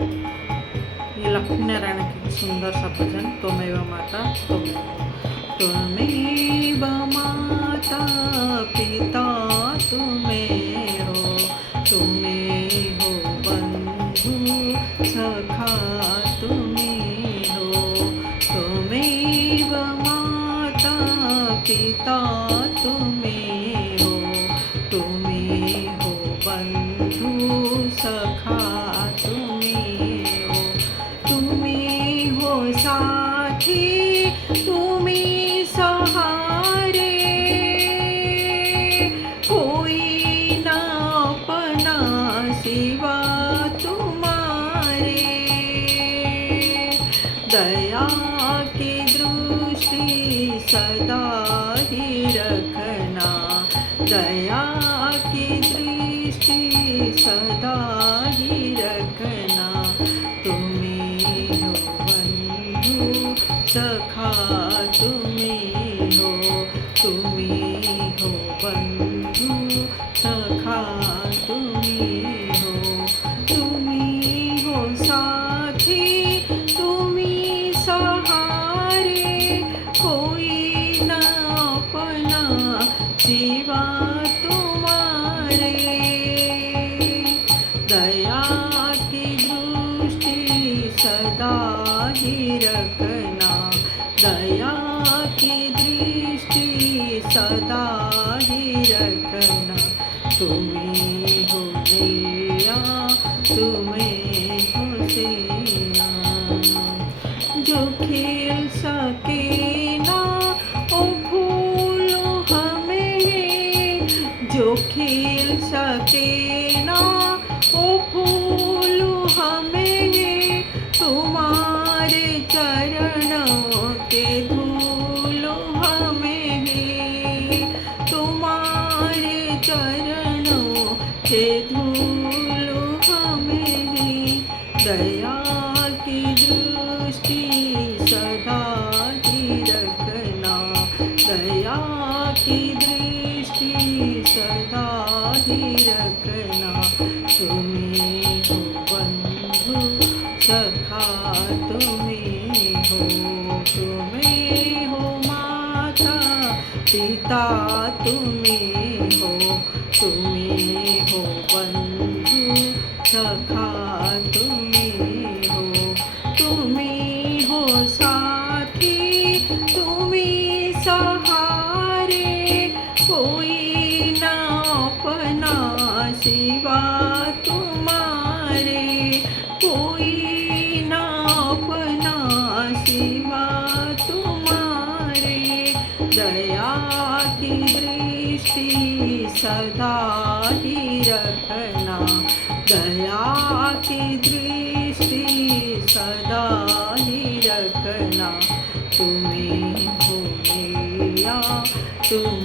ये लक्ष्मीनारायण की सुंदर सा भजन त्वमेव माता त्वमेव माता पिता तुम्हें हो, तुम्हें हो बंधु सखा तुम्हें हो, त्वमेव माता पिता तुम्हें हो, तुम्हें हो बंधु सखा तुम्हें हो, तुम्हें हो साथी तुम्हें सहारे, कोई ना अपना सिवा तुम्हारे, दया की दृष्टि सदा ही रखना, दया की दृष्टि सदा ही रखना, तुम्हें हो बंधु सखा तुम्हें हो, तुम्हें हो बंधु सखा तुम्हें हो, तुम्हें हो साथी तुम्हें सहारे, कोई ना अपना सिवा तुम्हारे, दया की दृष्टि सदा ही रखना, दया की दृष्टि सदा ही रखना, तुम्हें हो नैया तुम्हें हो सेना, जो खेल सके ना ओ भूलो हमें, जो खेल सके ना ओ भूलो हमें, तुम्हारे चरणों के धूलो हमें, तुम्हारे चरणों के धूलो हमें, दया की दृष्टि सदा ही रखना, दया की दृष्टि सदा ही रखना, तुम्हें हो बंधु सखा तुम्हें हो, तुम्हें हो माता पिता तुम्हें हो, तुम्हें हो बंधु सखा तुम्हें हो, तुम्हें हो साथी तुम्हें सहारे, कोई ना अपना सिवा तुम्हारे, कोई ना अपना सिवा तुम्हारे, दया की दृष्टि सदा ही रखना, दया की दृष्टि सदा ही रखना, तुम्हें हो नैया तुम